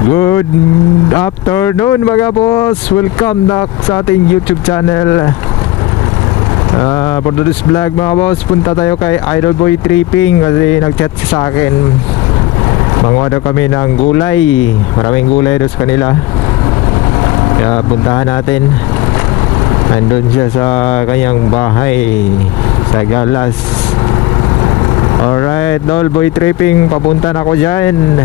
Good afternoon mga boss. Welcome back sa ating YouTube channel. For today's vlog mga boss, punta tayo kay Idol Boy Tripping kasi nag-chat siya sa akin. Manguha daw kami ng gulay. Maraming gulay doon sa kanila. Kaya puntahan natin. Nandun siya sa kanyang bahay sa Galas. Alright, Idol Boy Tripping, papunta na ako dyan.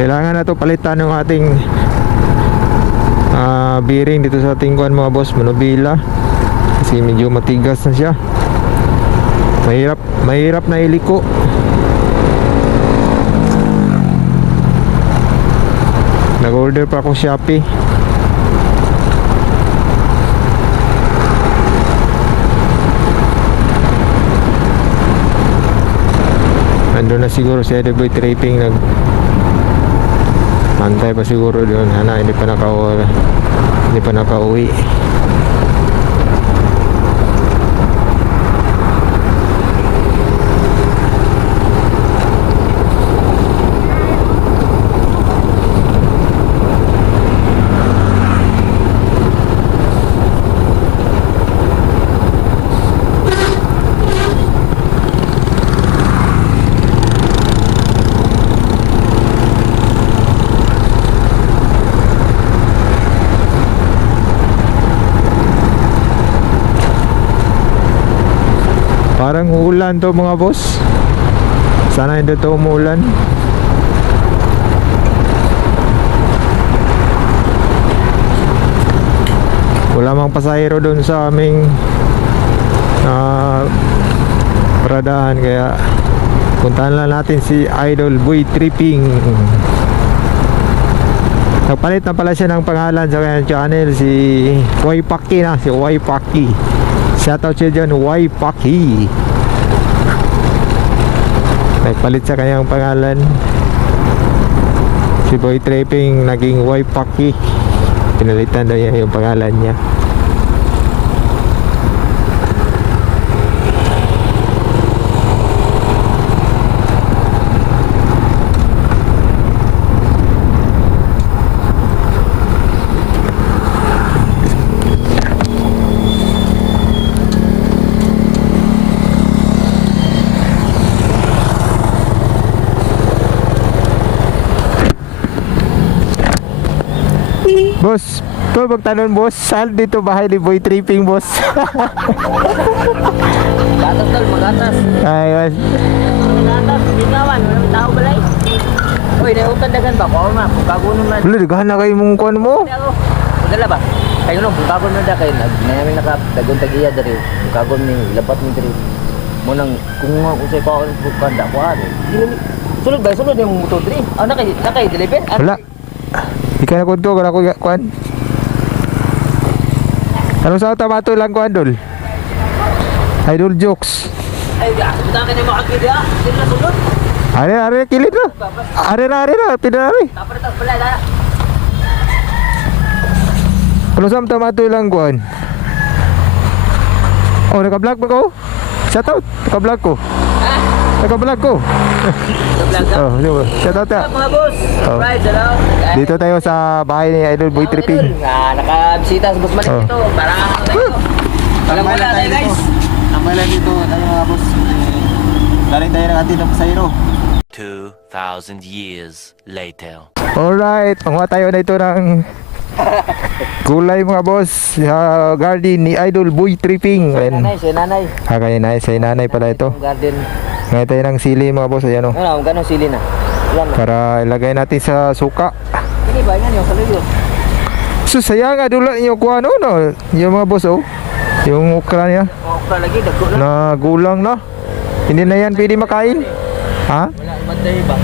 Kailangan na to palitan ng ating bearing dito sa ating kuan mga boss, manubila. Kasi medyo matigas na siya. Mahirap na iliko. Nag-order pa ako Shopee. Ando na siguro si Idol Boy Tripping, Mantay pa siguro doon. Hindi pa nakauwi. Parang uulan to mga boss. Sana hindi to umuulan. Wala mang pasahero doon sa aming paradahan, kaya puntahan lang natin si Idol Boy Tripping. Nagpalit na pala siya ng pangalan sa kanyang channel, si Waypaki na, si Waypaki. Shoutout siya dyan, Waypaki. Nagpalit sa kanyang pangalan. Si Boy Tripping naging Waypaki. Pinalitan daw niya yung pangalan niya. Boss, to magtanong boss, saan dito bahay ni Boy Tripping boss? Gatas tol, magatas. Ay, Magatas, binawan, walang tao balay. Uy, nautan dagan ba? Kung ma, kagunon man. wala, dagahan na kayo mong kuhan mo. Dala ba? Kayo nung, kagun na da kayo, namin nakadagon tagiya dari. Kagun ni, labat ni dari. Munang, kung nga usay pa ako, kanda ko Sulod ba? Sulod yung motor dari. Nakay, deliver? Wala. Ika na kunto, kala ko kuhan. Ano sa tamato lang kuhan dol? Idol jokes. Ay, buta ka na yung makakili ha? Hindi na sulod. Are, kilit na. Are, pinari. Tapos pala na. Ano sa tamato lang kuhan? Oh, naka-vlog ba ko? Shoutout, naka-vlog ko. Naka-vlog ko. Oh, diba? Shoutout ya. Mga boss, right, hello. Dito tayo sa bahay ni Idol Boy Tripping. Nakabisita sa boss Malik Oh. ito. Para walang wala tayo guys. Tambalan dito tayo mga boss. Daling tayo ng atin ng pasayro. 2,000 years later. Alright, panguha tayo na ito ng gulay mga boss sa garden ni Idol Boy Tripping. Nanay, si nanay. Sa nanay pala ito. Garden. Ngayon tayo ng sili mga boss, ayan o. Ano, ganong sili na. Ilan na. Para ilagay natin sa suka. Ini ba yan yung saluyo? So sayang nga dula yung kuha no, yung mga boss oh. Yung okra niya Mga okra lagi, dagko na. na gulang na. Hindi na yan pwede makain. Ha? Wala, imatay ba?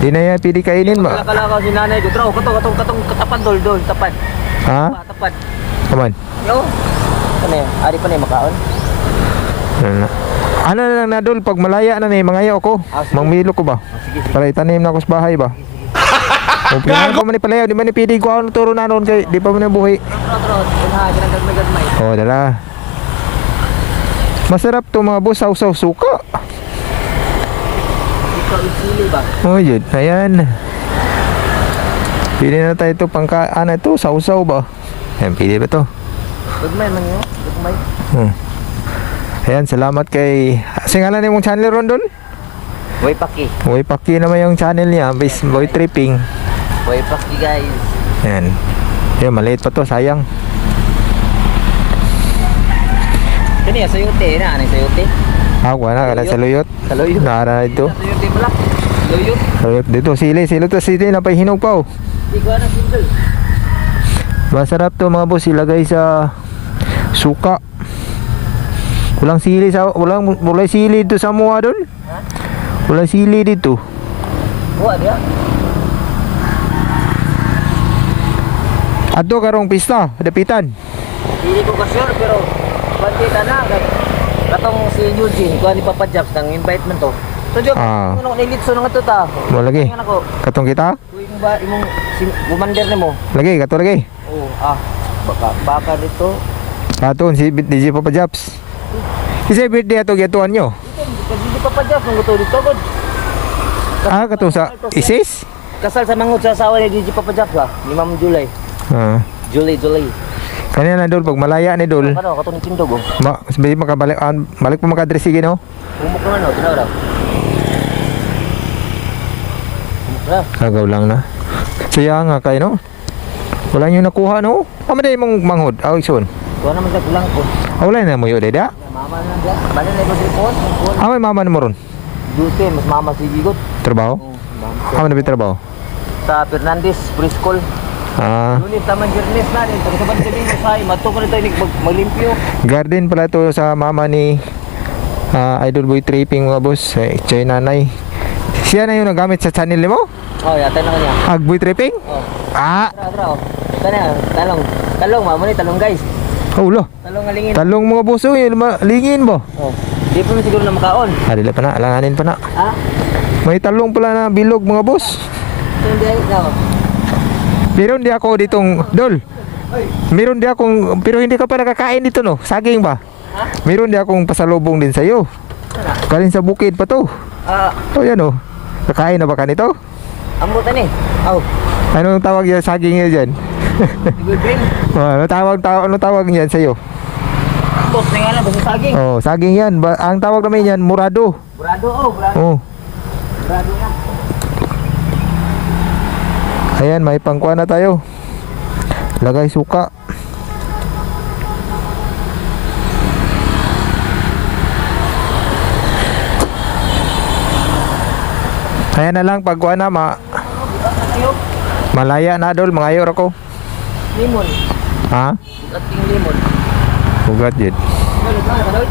Hindi na yan pwede kainin. Kalakaw si nanay ko. Traw, katong, katapad, dol, tapad. Ha? Tapad. Come on. Yo. Ano yun? Ari pa na yung makaon? Ano na lang na dol, pag malaya na ni, mangayaw ko. Ah, sige. Mangmilo ko ba? Sige, sige. Para itanim na ako sa bahay ba? O pinangan ko man ni palayaw, di man ni pili ko ako turo na noon kay di pa man nabuhi. Tro. Unaha, ginagagmay. O, dala. Masarap to mga boss, sausaw suka. Ikaw isili ba? O, yun. Ayan. Pili na tayo ito pangkaan na ito, sausaw ba? Ayan, pili ba to? Gagmay man yun. Gagmay. Ayan, salamat kay... Singalan niyo mong channel ron doon? Way paki. Uy, paki naman yung channel niya, Base Boy Tripping. Way paki guys. Ayan. Ayan, maliit pa to, sayang. Kani sayote na, ano sayote? Wala ka na sa luyot. Saluyot. Nara ito. Sayote pala. Saluyot. Luyot dito, sili to sili na pahinog pa oh. Di ko na single. Masarap to mga boss, ilagay sa suka. Walang sili sa walang sili dito sa mua doon. Ha? Walang sili dito. Buat dia. Adto karong pista, dapitan. Hindi ko ka sure pero bandita na. Katong si Eugene, kuha ni Papa Jobs nang invite man to. So Jok, Ah. ano nilitso nang ito ta. Mo lagi. Tingnan ako. Katong kita? Kuing ba imong bumander nimo? Lagi, kato lagi. Oh, baka dito. Katon si DJ Papa Jobs. Kasi birthday ato gatuan nyo. Kasi di Papa Jobs nang gusto dito god. Kato sa Isis? Kasal sa mangut sa asawa ni DJ Papa Jobs ba? Ni Ma'am July. July. Kanina na dol, pag malaya ni dol, Ano, katong tindog oh. sabi makabalik, balik pa makadres sige no? Umok naman oh, tinaw daw. Umok na. Kagaw lang na. Saya nga kay no? Wala nyo nakuha no? Pamaday mong manghod, ison. Kuha naman sa kulang ko. Wala na mo yun, dada? Mama na dia. Bali na ko report. May mama na mo ron. Dute, mas mama si Gigot. Trabaho? Mama. Na ba trabaho? Sa Fernandez Preschool. Lunes naman journeys na rin. Pag saban sabihin ko sa mato ko na tayo maglimpyo. Garden pala to sa mama ni Idol Boy Tripping mga boss. Choy nanay. Siya na yung nagamit sa channel mo? Oh, yata na kanya. Boy Tripping? Oh. Ah! Oh. Kana, talong, mamo ni talong guys. Ulo. Talong ngalingin. Talong mga boss, lingin mo. Oh. Di pa man siguro na makaon. Dila pa na, alanganin pa na. Ha? May talong pala na bilog mga boss. Hindi ikaw. Meron di ako ditong, Dol. Meron di akong, pero hindi ka pa nakakain dito no? Saging ba? Ha? Meron di akong pasalubong din sa'yo. Galing sa bukid pa to. O yan o. Kakain na ba ka nito? Ambutan eh. Oh. Anong tawag yan, saging yan dyan? Good drink. Ano tawag yan sa'yo? Ambot na nga na, basta saging. Oh, saging yan. Ang tawag namin yan, murado. Burado, burado. Oh. Burado na. Ayan, may pangkuha na tayo. Lagay suka. Ayan na lang, pagkuha na, malaya na dol, mangayor ako. Limon. Ha? Ating limon. Ugat yun. Dol, dol.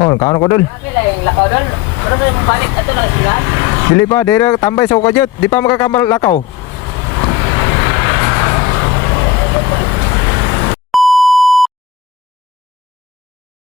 Oh, kaano ko dol? Sabi lang yung lakaw dol. Pero sa balik ato lang sila. Dili pa, dili tambay sa ukajot. Di pa makakambalakaw.